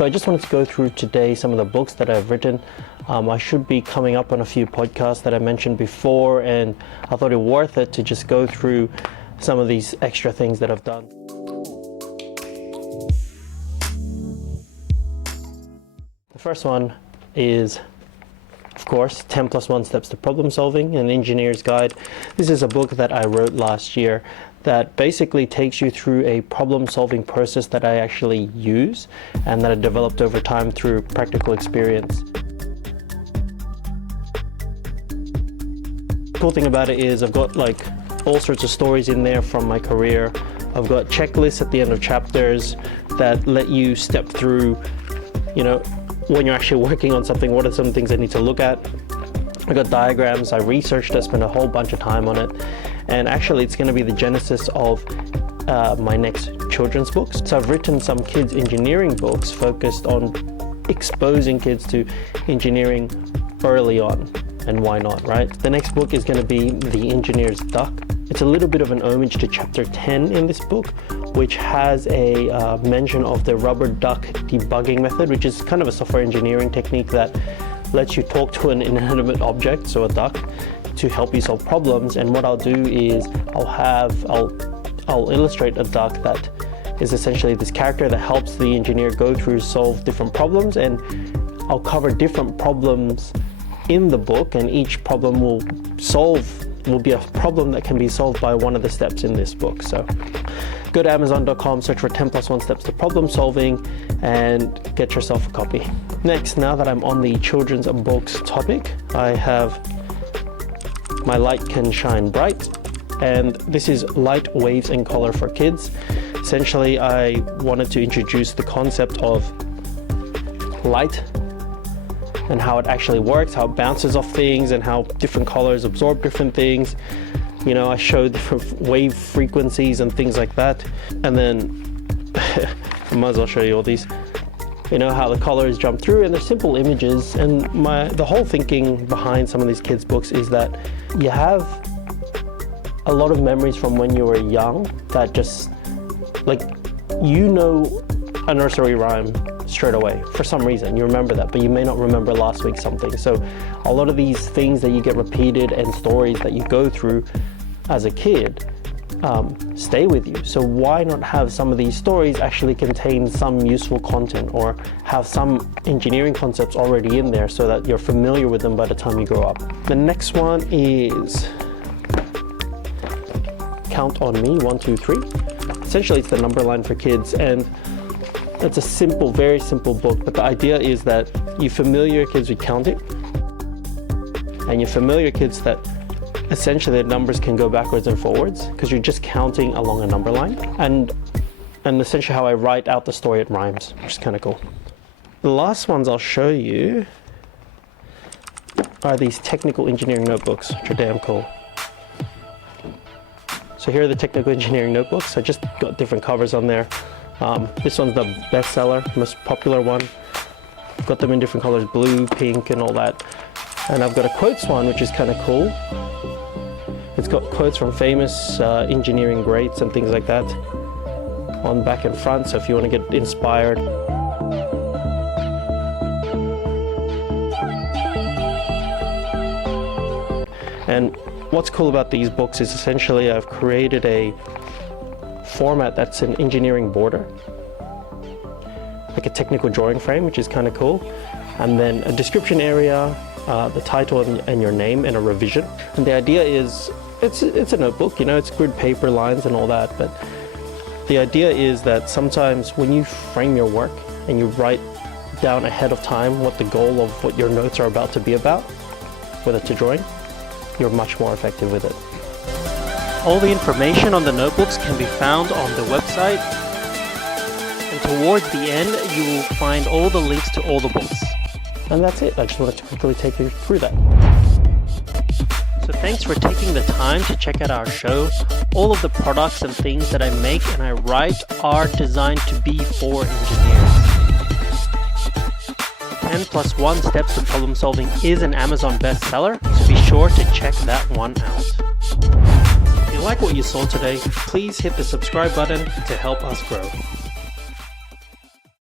So I just wanted to go through today some of the books that I've written. I should be coming up on a few podcasts that I mentioned before, and I thought it worth it to just go through some of these extra things that I've done. The first one is, of course, 10 plus 1 Steps to Problem Solving, an engineer's guide. This is a book that I wrote last year that basically takes you through a problem solving process that I actually use and that I developed over time through practical experience. The cool thing about it is I've got like all sorts of stories in there from my career. I've got checklists at the end of chapters that let you step through, when you're actually working on something, what are some things I need to look at. I got diagrams, I researched, I spent a whole bunch of time on it, and actually it's going to be the genesis of my next children's books. So I've written some kids engineering books focused on exposing kids to engineering early on, and why not, right? The next book is going to be The Engineer's Duck. It's a little bit of an homage to chapter 10 in this book, which has a mention of the rubber duck debugging method, which is kind of a software engineering technique that lets you talk to an inanimate object, so a duck, to help you solve problems. And what I'll do is I'll illustrate a duck that is essentially this character that helps the engineer go through, solve different problems, and I'll cover different problems in the book, and each problem will be a problem that can be solved by one of the steps in this book. So go to Amazon.com, search for 10 plus 1 Steps to Problem Solving, and get yourself a copy. Next, now that I'm on the children's books topic, I have My Light Can Shine Bright, and this is Light, Waves and Color for Kids. Essentially, I wanted to introduce the concept of light and how it actually works, how it bounces off things, and how different colors absorb different things. I showed different wave frequencies and things like that. And then I might as well show you all these. How the colors jump through, and they're simple images. And the whole thinking behind some of these kids' books is that you have a lot of memories from when you were young that just, a nursery rhyme straight away. For some reason, you remember that, but you may not remember last week something. So a lot of these things that you get repeated and stories that you go through as a kid stay with you. So why not have some of these stories actually contain some useful content, or have some engineering concepts already in there so that you're familiar with them by the time you grow up. The next one is Count on Me, 1, 2, 3. Essentially, it's the number line for kids, and it's a simple, very simple book, but the idea is that you familiar kids with counting, and you familiar kids that essentially their numbers can go backwards and forwards because you're just counting along a number line. And essentially how I write out the story, it rhymes, which is kind of cool. The last ones I'll show you are these technical engineering notebooks, which are damn cool. So here are the technical engineering notebooks. I just got different covers on there. This one's the bestseller, most popular one. I've got them in different colors, blue, pink, and all that. And I've got a quotes one, which is kind of cool. It's got quotes from famous engineering greats and things like that on back and front, so if you want to get inspired. And what's cool about these books is essentially I've created a format that's an engineering border, like a technical drawing frame, which is kind of cool, and then a description area, the title and your name, and a revision. And the idea is it's a notebook, it's grid paper, lines and all that, but the idea is that sometimes when you frame your work and you write down ahead of time what the goal of what your notes are about to be about, whether it's a drawing, you're much more effective with it. All the information on the notebooks can be found on the website, and towards the end you will find all the links to all the books. And that's it. I just wanted to quickly take you through that. So thanks for taking the time to check out our show. All of the products and things that I make and I write are designed to be for engineers. 10 plus 1 Steps to Problem Solving is an Amazon bestseller, so be sure to check that one out. If you like what you saw today, please hit the subscribe button to help us grow.